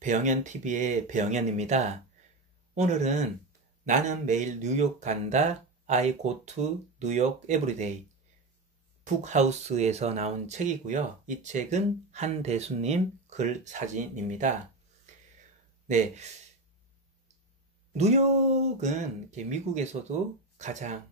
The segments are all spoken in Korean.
배영현TV의 배영현입니다. 오늘은 나는 매일 뉴욕 간다. I go to New York every day. 북하우스에서 나온 책이고요. 이 책은 한대수님 글 사진입니다. 네, 뉴욕은 이렇게 미국에서도 가장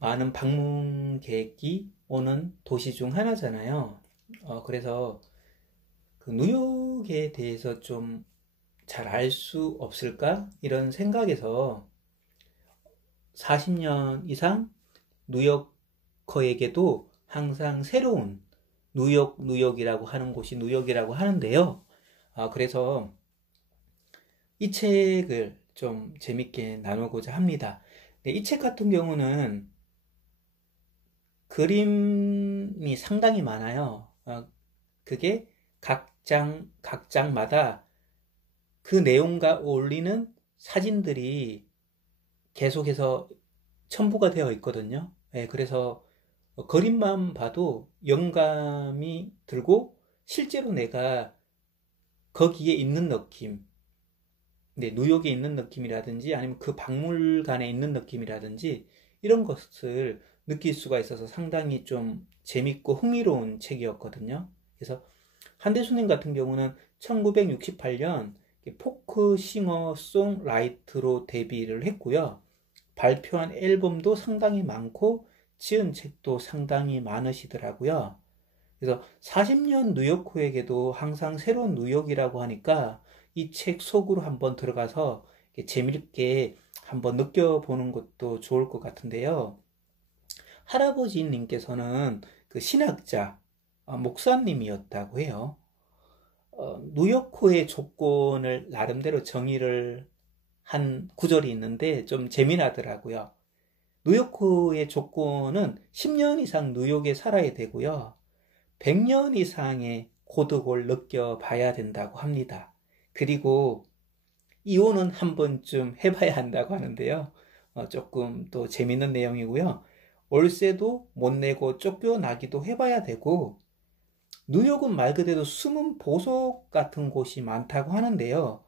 많은 방문객이 오는 도시 중 하나잖아요. 그래서 그 뉴욕에 대해서 좀 잘 알 수 없을까? 이런 생각에서 40년 이상 뉴요커에게도 항상 새로운 뉴욕이라고 하는 곳이 뉴욕이라고 하는데요. 그래서 이 책을 좀 재밌게 나누고자 합니다. 네, 이 책 같은 경우는 그림이 상당히 많아요. 그게 각장마다 그 내용과 어울리는 사진들이 계속해서 첨부가 되어 있거든요. 예, 그래서 그림만 봐도 영감이 들고 실제로 내가 거기에 있는 느낌, 네, 뉴욕에 있는 느낌이라든지 아니면 그 박물관에 있는 느낌이라든지 이런 것을 느낄 수가 있어서 상당히 좀 재밌고 흥미로운 책이었거든요. 그래서 한대수님 같은 경우는 1968년 포크 싱어송라이트로 데뷔를 했고요. 발표한 앨범도 상당히 많고 지은 책도 상당히 많으시더라고요. 그래서 40년 뉴요커에게도 항상 새로운 뉴욕이라고 하니까 이 책 속으로 한번 들어가서 재미있게 한번 느껴보는 것도 좋을 것 같은데요. 할아버지님께서는 그 신학자, 목사님이었다고 해요. 뉴요커의 조건을 나름대로 정의를 한 구절이 있는데 좀 재미나더라고요. 뉴요커의 조건은 10년 이상 뉴욕에 살아야 되고요. 100년 이상의 고독을 느껴봐야 된다고 합니다. 그리고 이혼은 한 번쯤 해봐야 한다고 하는데요. 조금 또 재밌는 내용이고요. 월세도 못 내고 쫓겨나기도 해봐야 되고, 뉴욕은 말 그대로 숨은 보석 같은 곳이 많다고 하는데요.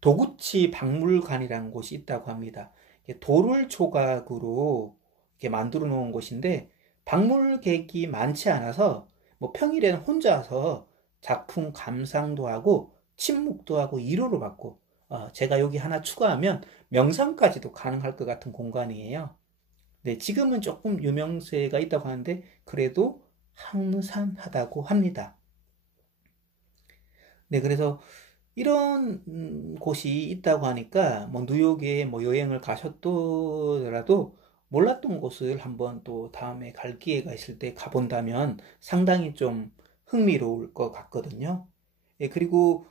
도구치 박물관이라는 곳이 있다고 합니다. 돌을 조각으로 이렇게 만들어 놓은 곳인데 방문객이 많지 않아서 뭐 평일에는 혼자서 작품 감상도 하고 침묵도 하고 위로를 받고 제가 여기 하나 추가하면 명상까지도 가능할 것 같은 공간이에요. 네, 지금은 조금 유명세가 있다고 하는데 그래도 항산하다고 합니다. 네, 그래서 이런 곳이 있다고 하니까 뭐 뉴욕에 뭐 여행을 가셨더라도 몰랐던 곳을 한번 또 다음에 갈 기회가 있을 때 가본다면 상당히 좀 흥미로울 것 같거든요. 예, 그리고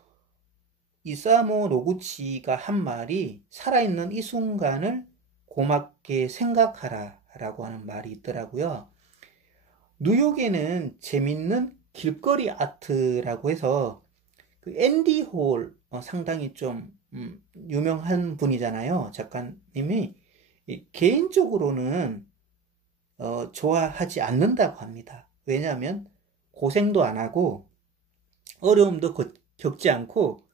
이사모 노구치가 한 말이 살아있는 이 순간을 고맙게 생각하라라고 하는 말이 있더라고요. 뉴욕에는 재밌는 길거리 아트라고 해서 그 앤디 홀 상당히 좀 유명한 분이잖아요. 작가님이 개인적으로는 좋아하지 않는다고 합니다. 왜냐하면 고생도 안 하고 어려움도 겪지 않고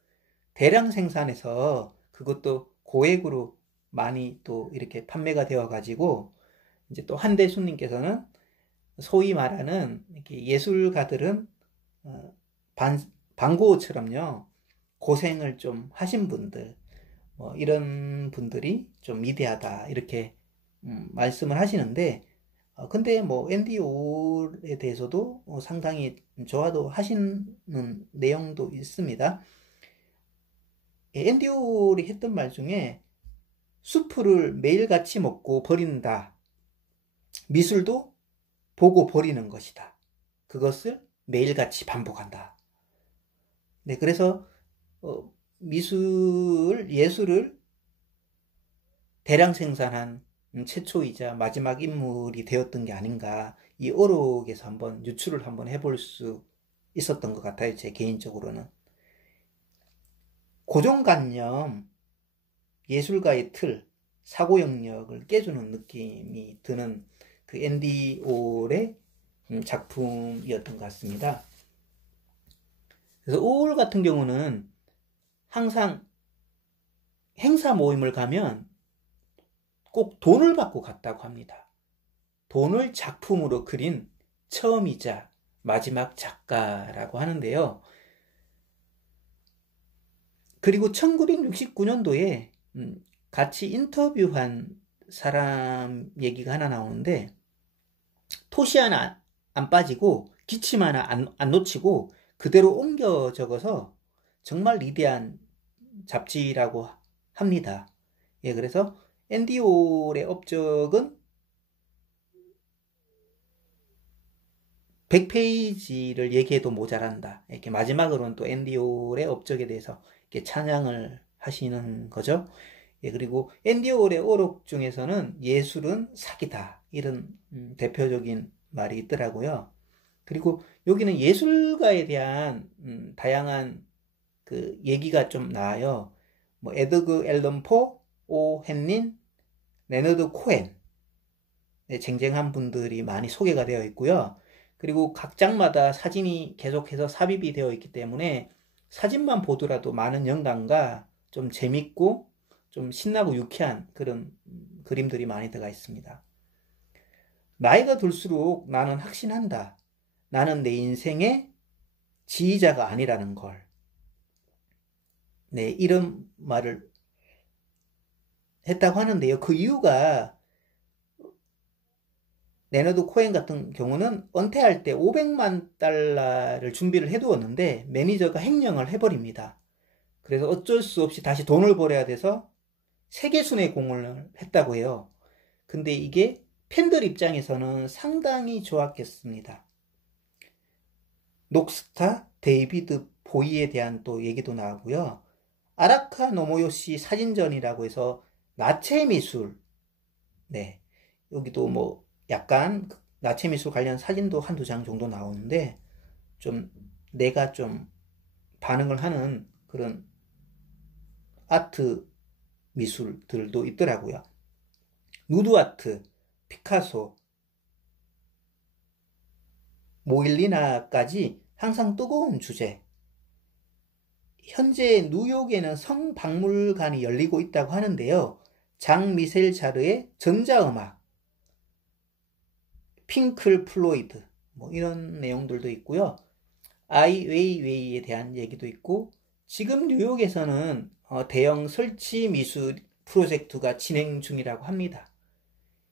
대량 생산해서 그것도 고액으로 많이 또 이렇게 판매가 되어 가지고 이제 또 한대수님께서는 소위 말하는 이렇게 예술가들은 반 반고흐처럼요 고생을 좀 하신 분들 이런 분들이 좀 위대하다 이렇게 말씀을 하시는데 근데 뭐 앤디 오에 대해서도 상당히 좋아도 하시는 내용도 있습니다. 앤디 오이 했던 말 중에 수프를 매일같이 먹고 버린다. 미술도 보고 버리는 것이다. 그것을 매일같이 반복한다. 네, 그래서 예술을 대량 생산한 최초이자 마지막 인물이 되었던 게 아닌가. 이 어록에서 한번 유추를 한번 해볼 수 있었던 것 같아요. 제 개인적으로는. 고정관념, 예술가의 틀, 사고 영역을 깨주는 느낌이 드는 그 앤디 오의 작품이었던 것 같습니다. 그래서 우울 같은 경우는 항상 행사 모임을 가면 꼭 돈을 받고 갔다고 합니다. 돈을 작품으로 그린 처음이자 마지막 작가라고 하는데요. 그리고 1969년도에 같이 인터뷰한 사람 얘기가 하나 나오는데, 토시 하나 안 빠지고 기침 하나 안 놓치고 그대로 옮겨 적어서 정말 위대한 잡지라고 합니다. 예, 그래서 앤디 홀의 업적은 100페이지를 얘기해도 모자란다. 이렇게 마지막으로는 또 앤디 홀의 업적에 대해서 이렇게 찬양을 하시는 거죠. 예, 그리고 앤디 홀의 어록 중에서는 예술은 사기다, 이런 대표적인 말이 있더라고요. 그리고 여기는 예술가에 대한 다양한 그 얘기가 좀 나와요. 뭐 에드거 앨런 포, 오 헨린, 레너드 코엔, 네, 쟁쟁한 분들이 많이 소개가 되어 있고요. 그리고 각 장마다 사진이 계속해서 삽입이 되어 있기 때문에 사진만 보더라도 많은 영감과 좀 재밌고 좀 신나고 유쾌한 그런 그림들이 많이 들어가 있습니다. 나이가 들수록 나는 확신한다. 나는 내 인생의 지휘자가 아니라는 걸. 네, 이런 말을 했다고 하는데요. 그 이유가 레너드 코엔 같은 경우는 은퇴할 때 500만 달러를 준비를 해두었는데 매니저가 횡령을 해버립니다. 그래서 어쩔 수 없이 다시 돈을 벌어야 돼서 세계순회 공연을 했다고 해요. 근데 이게 팬들 입장에서는 상당히 좋았겠습니다. 녹스타 데이비드 보이에 대한 또 얘기도 나오고요. 아라카 노모요시 사진전이라고 해서 나체 미술, 네, 여기도 뭐 약간 나체 미술 관련 사진도 한두 장 정도 나오는데 좀 내가 좀 반응을 하는 그런 아트 미술들도 있더라고요. 누드 아트, 피카소, 모일리나까지 항상 뜨거운 주제. 현재 뉴욕에는 성박물관이 열리고 있다고 하는데요. 장 미셸 자르의 전자음악, 핑클 플로이드, 뭐 이런 내용들도 있고요. 아이 웨이웨이에 대한 얘기도 있고, 지금 뉴욕에서는 대형 설치 미술 프로젝트가 진행 중이라고 합니다.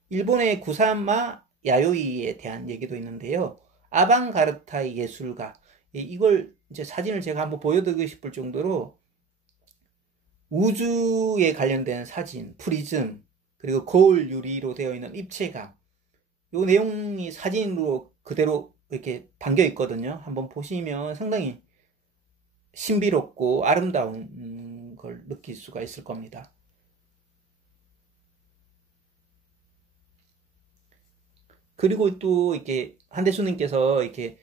일본의 구사마 야요이에 대한 얘기도 있는데요. 아방가르타의 예술가, 이걸 이제 사진을 제가 한번 보여드리고 싶을 정도로 우주에 관련된 사진, 프리즘, 그리고 거울 유리로 되어 있는 입체감, 이 내용이 사진으로 그대로 이렇게 담겨 있거든요. 한번 보시면 상당히 신비롭고 아름다운 걸 느낄 수가 있을 겁니다. 그리고 또 이렇게 한대수님께서 이렇게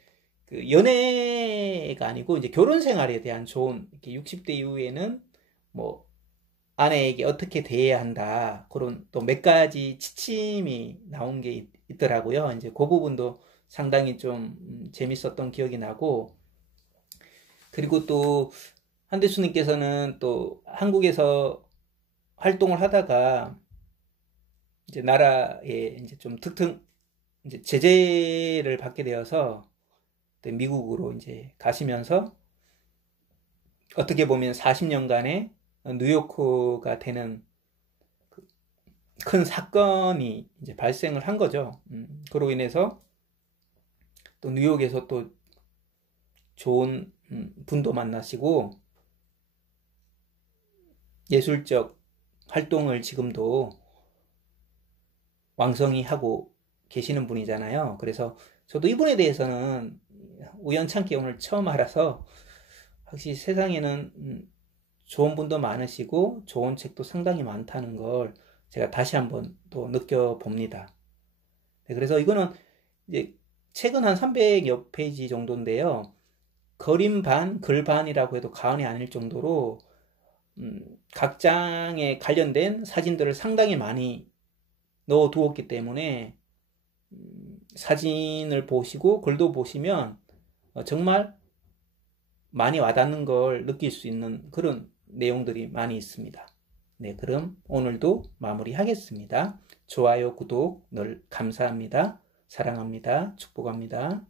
그 연애가 아니고 이제 결혼 생활에 대한 좋은, 이렇게 60대 이후에는 뭐 아내에게 어떻게 대해야 한다, 그런 또 몇 가지 지침이 나온 게 있더라고요. 이제 그 부분도 상당히 좀 재밌었던 기억이 나고, 그리고 또 한대수님께서는 또 한국에서 활동을 하다가 이제 나라에 이제 좀 이제 제재를 받게 되어서 미국으로 이제 가시면서 어떻게 보면 40년간의 뉴요커가 되는 큰 사건이 이제 발생을 한 거죠. 그로 인해서 또 뉴욕에서 또 좋은 분도 만나시고 예술적 활동을 지금도 왕성히 하고 계시는 분이잖아요. 그래서 저도 이분에 대해서는 우연찮게 오늘 처음 알아서, 확실히 세상에는 좋은 분도 많으시고 좋은 책도 상당히 많다는 걸 제가 다시 한번 또 느껴봅니다. 네, 그래서 이거는 이제 책은 한 300여 페이지 정도인데요. 그림 반, 글 반이라고 해도 과언이 아닐 정도로 각 장에 관련된 사진들을 상당히 많이 넣어 두었기 때문에 사진을 보시고 글도 보시면 정말 많이 와닿는 걸 느낄 수 있는 그런 내용들이 많이 있습니다. 네, 그럼 오늘도 마무리하겠습니다. 좋아요, 구독 늘 감사합니다. 사랑합니다. 축복합니다.